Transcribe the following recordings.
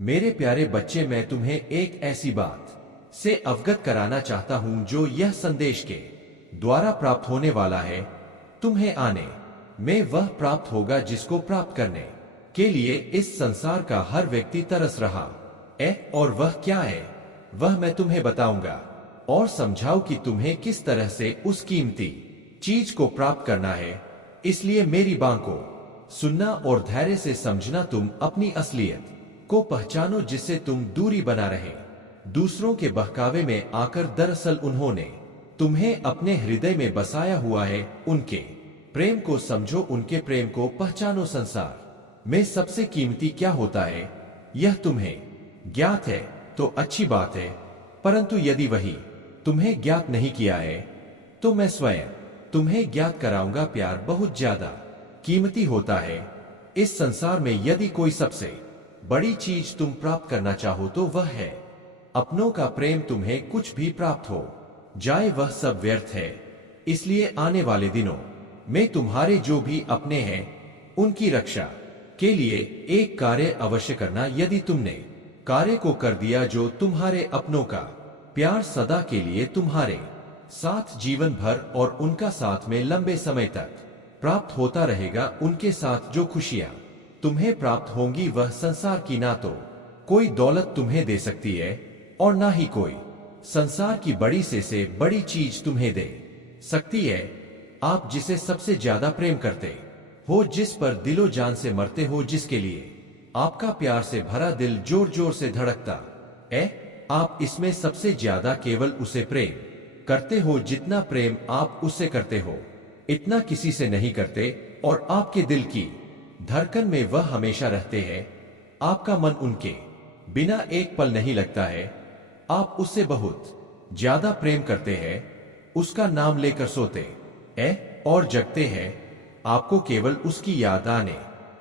मेरे प्यारे बच्चे, मैं तुम्हें एक ऐसी बात से अवगत कराना चाहता हूं जो यह संदेश के द्वारा प्राप्त होने वाला है। तुम्हें आने में वह प्राप्त होगा जिसको प्राप्त करने के लिए इस संसार का हर व्यक्ति तरस रहा है। और वह क्या है, वह मैं तुम्हें बताऊंगा और समझाऊं कि तुम्हें किस तरह से उस कीमती चीज को प्राप्त करना है। इसलिए मेरी बात को सुनना और धैर्य से समझना। तुम अपनी असलियत को पहचानो जिससे तुम दूरी बना रहे दूसरों के बहकावे में आकर। दरअसल उन्होंने तुम्हें अपने हृदय में बसाया हुआ है। उनके प्रेम को समझो, उनके प्रेम को पहचानो। संसार में सबसे कीमती क्या होता है यह तुम्हें ज्ञात है तो अच्छी बात है, परंतु यदि वही तुम्हें ज्ञात नहीं किया है तो मैं स्वयं तुम्हें ज्ञात कराऊंगा। प्यार बहुत ज्यादा कीमती होता है इस संसार में। यदि कोई सबसे बड़ी चीज तुम प्राप्त करना चाहो तो वह है अपनों का प्रेम। तुम्हें कुछ भी प्राप्त हो जाए वह सब व्यर्थ है। इसलिए आने वाले दिनों में तुम्हारे जो भी अपने हैं उनकी रक्षा के लिए एक कार्य अवश्य करना। यदि तुमने कार्य को कर दिया जो तुम्हारे अपनों का प्यार सदा के लिए तुम्हारे साथ जीवन भर और उनका साथ में लंबे समय तक प्राप्त होता रहेगा। उनके साथ जो खुशियां तुम्हें प्राप्त होंगी वह संसार की ना तो कोई दौलत तुम्हें दे सकती है और ना ही कोई संसार की बड़ी से बड़ी चीज तुम्हें दे सकती है। आप जिसे सबसे ज्यादा प्रेम करते हो, जिस पर दिलो जान से मरते हो, जिसके लिए आपका प्यार से भरा दिल जोर जोर से धड़कता है, आप इसमें सबसे ज्यादा केवल उसे प्रेम करते हो जितना प्रेम आप उससे करते हो इतना किसी से नहीं करते। और आपके दिल की धड़कन में वह हमेशा रहते हैं। आपका मन उनके बिना एक पल नहीं लगता है। आप उससे बहुत ज्यादा प्रेम करते हैं। उसका नाम लेकर सोते हैं और जगते हैं। आपको केवल उसकी याद आने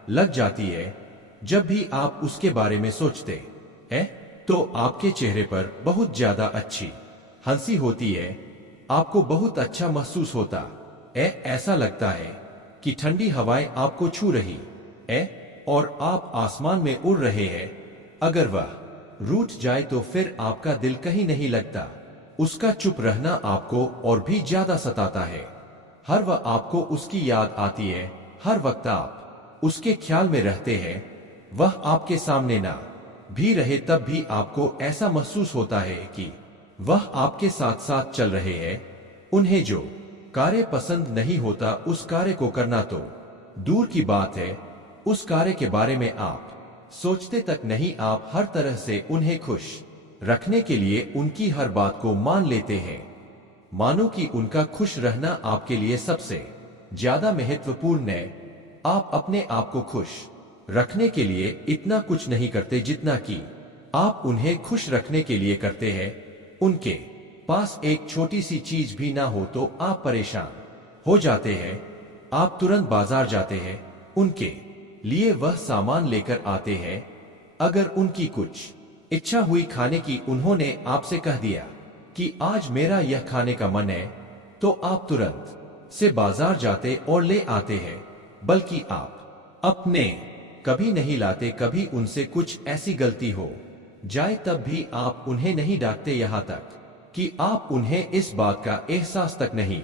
लग जाती है। जब भी आप उसके बारे में सोचते हैं तो आपके चेहरे पर बहुत ज्यादा अच्छी हंसी होती है। आपको बहुत अच्छा महसूस होता है। ऐसा लगता है कि ठंडी हवाएं आपको छू रही है और आप आसमान में उड़ रहे हैं। अगर वह रूठ जाए तो फिर आपका दिल कहीं नहीं लगता। उसका चुप रहना आपको और भी ज्यादा सताता है। हर वक्त आपको उसकी याद आती है। हर वक्त आप उसके ख्याल में रहते हैं। वह आपके सामने ना भी रहे तब भी आपको ऐसा महसूस होता है कि वह आपके साथ साथ चल रहे हैं। उन्हें जो कार्य पसंद नहीं होता उस कार्य को करना तो दूर की बात है, उस कार्य के बारे में आप सोचते तक नहीं। आप हर तरह से उन्हें खुश रखने के लिए उनकी हर बात को मान लेते हैं। मानो कि उनका खुश रहना आपके लिए सबसे ज्यादा महत्वपूर्ण है। आप अपने आप को खुश रखने के लिए इतना कुछ नहीं करते जितना कि आप उन्हें खुश रखने के लिए करते हैं। उनके पास एक छोटी सी चीज भी ना हो तो आप परेशान हो जाते हैं। आप तुरंत बाजार जाते हैं, उनके लिए वह सामान लेकर आते हैं। अगर उनकी कुछ इच्छा हुई खाने की, उन्होंने आपसे कह दिया कि आज मेरा यह खाने का मन है, तो आप तुरंत से बाजार जाते और ले आते हैं। बल्कि आप अपने कभी नहीं लाते। कभी उनसे कुछ ऐसी गलती हो जाए तब भी आप उन्हें नहीं डांटते, यहाँ तक कि आप उन्हें इस बात का एहसास तक नहीं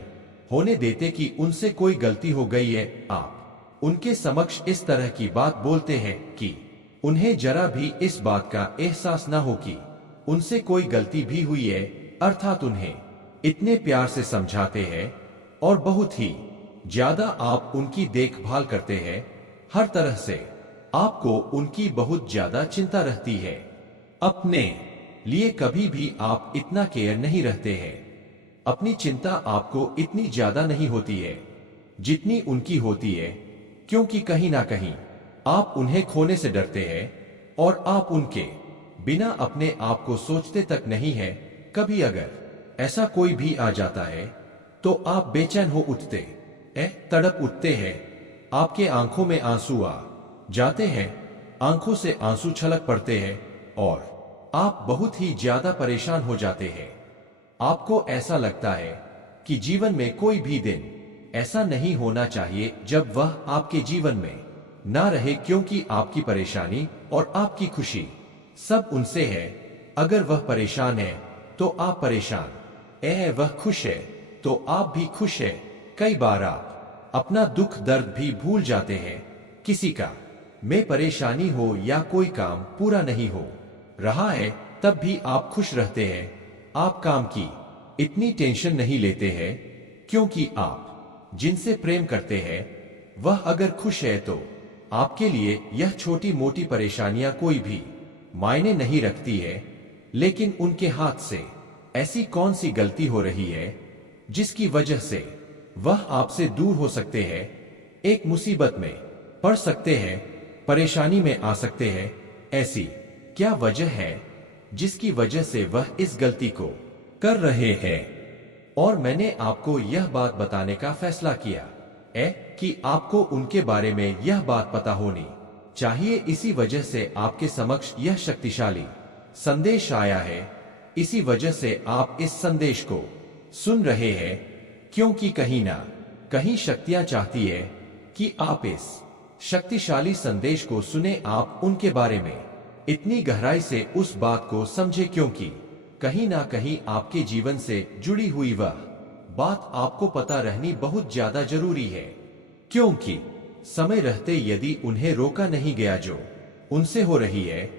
होने देते कि उनसे कोई गलती हो गई है। आप उनके समक्ष इस तरह की बात बोलते हैं कि उन्हें जरा भी इस बात का एहसास न हो कि उनसे कोई गलती भी हुई है। अर्थात उन्हें इतने प्यार से समझाते हैं और बहुत ही ज्यादा आप उनकी देखभाल करते हैं। हर तरह से आपको उनकी बहुत ज्यादा चिंता रहती है। अपने लिए कभी भी आप इतना केयर नहीं रहते हैं। अपनी चिंता आपको इतनी ज्यादा नहीं होती है जितनी उनकी होती है, क्योंकि कहीं ना कहीं आप उन्हें खोने से डरते हैं और आप उनके बिना अपने आप को सोचते तक नहीं है। कभी अगर ऐसा कोई भी आ जाता है तो आप बेचैन हो उठते हैं, तड़प उठते हैं। आपके आंखों में आंसू आ जाते हैं, आंखों से आंसू छलक पड़ते हैं और आप बहुत ही ज्यादा परेशान हो जाते हैं। आपको ऐसा लगता है कि जीवन में कोई भी दिन ऐसा नहीं होना चाहिए जब वह आपके जीवन में ना रहे, क्योंकि आपकी परेशानी और आपकी खुशी सब उनसे है। अगर वह परेशान है तो आप परेशान, वह खुश है तो आप भी खुश है। कई बार आप अपना दुख दर्द भी भूल जाते हैं। किसी का में परेशानी हो या कोई काम पूरा नहीं हो रहा है, तब भी आप खुश रहते हैं। आप काम की इतनी टेंशन नहीं लेते हैं, क्योंकि आप जिनसे प्रेम करते हैं वह अगर खुश है तो आपके लिए यह छोटी मोटी परेशानियां कोई भी मायने नहीं रखती है। लेकिन उनके हाथ से ऐसी कौन सी गलती हो रही है जिसकी वजह से वह आपसे दूर हो सकते हैं, एक मुसीबत में पड़ सकते हैं, परेशानी में आ सकते हैं। ऐसी क्या वजह है जिसकी वजह से वह इस गलती को कर रहे हैं? और मैंने आपको यह बात बताने का फैसला किया कि आपको उनके बारे में यह बात पता होनी चाहिए। इसी वजह से आपके समक्ष यह शक्तिशाली संदेश आया है। इसी वजह से आप इस संदेश को सुन रहे हैं, क्योंकि कहीं ना कहीं शक्तियां चाहती है कि आप इस शक्तिशाली संदेश को सुने। आप उनके बारे में इतनी गहराई से उस बात को समझे, क्योंकि कहीं ना कहीं आपके जीवन से जुड़ी हुई वह बात आपको पता रहनी बहुत ज्यादा जरूरी है। क्योंकि समय रहते यदि उन्हें रोका नहीं गया जो उनसे हो रही है,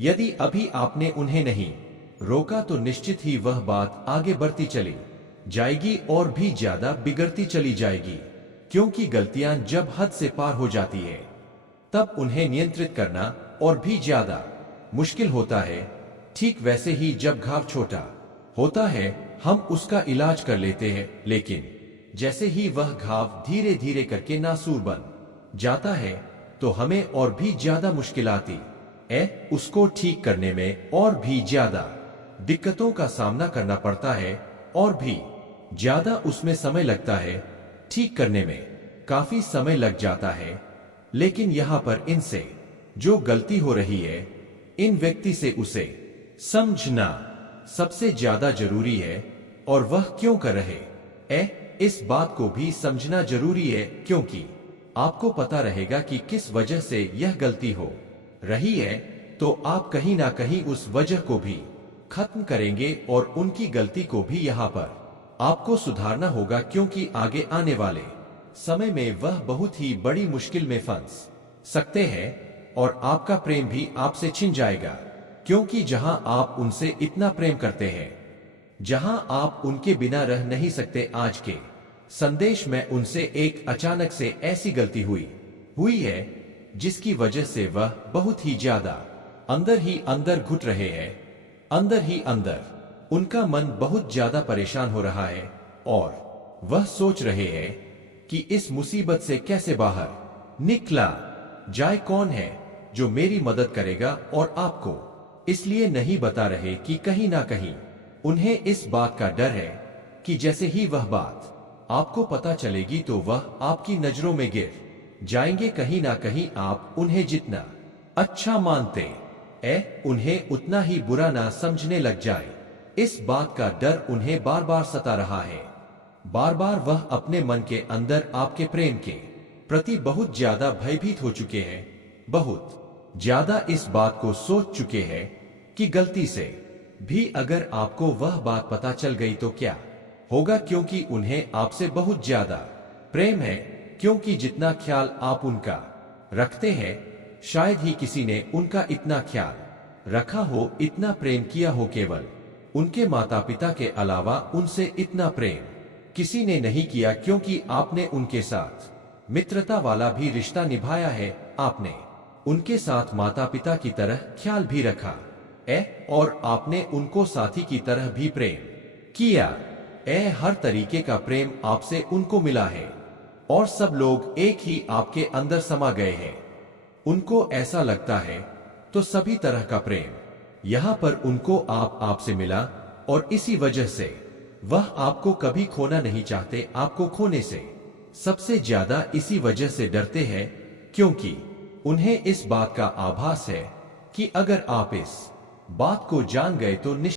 यदि अभी आपने उन्हें नहीं रोका तो निश्चित ही वह बात आगे बढ़ती चली जाएगी और भी ज्यादा बिगड़ती चली जाएगी। क्योंकि गलतियां जब हद से पार हो जाती है तब उन्हें नियंत्रित करना और भी ज्यादा मुश्किल होता है। ठीक वैसे ही जब घाव छोटा होता है हम उसका इलाज कर लेते हैं, लेकिन जैसे ही वह घाव धीरे धीरे करके नासूर बन जाता है तो हमें और भी ज्यादा मुश्किल आती है। उसको ठीक करने में और भी ज्यादा दिक्कतों का सामना करना पड़ता है और भी ज्यादा उसमें समय लगता है। ठीक करने में काफी समय लग जाता है, लेकिन यहाँ पर इनसे जो गलती हो रही है, इन व्यक्ति से उसे समझना सबसे ज्यादा जरूरी है। और वह क्यों कर रहे इस बात को भी समझना जरूरी है, क्योंकि आपको पता रहेगा कि किस वजह से यह गलती हो रही है तो आप कहीं ना कहीं उस वजह को भी खत्म करेंगे और उनकी गलती को भी यहाँ पर आपको सुधारना होगा। क्योंकि आगे आने वाले समय में वह बहुत ही बड़ी मुश्किल में फंस सकते हैं और आपका प्रेम भी आपसे छिन जाएगा। क्योंकि जहां आप उनसे इतना प्रेम करते हैं, जहां आप उनके बिना रह नहीं सकते। आज के संदेश में उनसे एक अचानक से ऐसी गलती हुई है जिसकी वजह से वह बहुत ही ज्यादा अंदर ही अंदर घुट रहे हैं। अंदर ही अंदर उनका मन बहुत ज्यादा परेशान हो रहा है और वह सोच रहे हैं कि इस मुसीबत से कैसे बाहर निकला जाए, कौन है जो मेरी मदद करेगा। और आपको इसलिए नहीं बता रहे कि कहीं ना कहीं उन्हें इस बात का डर है कि जैसे ही वह बात आपको पता चलेगी तो वह आपकी नजरों में गिर जाएंगे। कहीं ना कहीं आप उन्हें जितना अच्छा मानते उन्हें उतना ही बुरा ना समझने लग जाए। इस बात का डर उन्हें बार बार सता रहा है। बार बार वह अपने मन के अंदर आपके प्रेम के प्रति बहुत ज्यादा भयभीत हो चुके हैं, बहुत ज्यादा इस बात को सोच चुके हैं कि गलती से भी अगर आपको वह बात पता चल गई तो क्या होगा। क्योंकि उन्हें आपसे बहुत ज्यादा प्रेम है। क्योंकि जितना ख्याल आप उनका रखते हैं, शायद ही किसी ने उनका इतना ख्याल रखा हो, इतना प्रेम किया हो। केवल उनके माता पिता के अलावा उनसे इतना प्रेम किसी ने नहीं किया। क्योंकि आपने उनके साथ मित्रता वाला भी रिश्ता निभाया है, आपने उनके साथ माता पिता की तरह ख्याल भी रखा और आपने उनको साथी की तरह भी प्रेम किया। हर तरीके का प्रेम आपसे उनको मिला है और सब लोग एक ही आपके अंदर समा गए हैं। उनको ऐसा लगता है तो सभी तरह का प्रेम यहाँ पर उनको आपसे मिला और इसी वजह से वह आपको कभी खोना नहीं चाहते। आपको खोने से सबसे ज्यादा इसी वजह से डरते हैं, क्योंकि उन्हें इस बात का आभास है कि अगर आप इस बात को जान गए तो